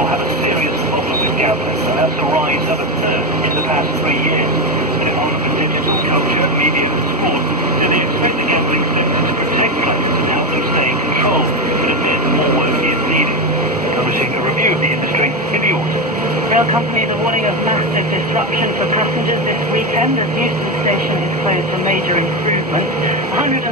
will have a serious problem with gambling, and that's a rise of a third in the past 3 years. The Department for Digital Culture, Media and Sport said they expect the gambling sector to protect players and help them stay in control, but admit more work is needed. Publishing a review of the industry in the autumn. Rail companies are warning of massive disruption for passengers this weekend as Euston Station is closed for major improvements. 130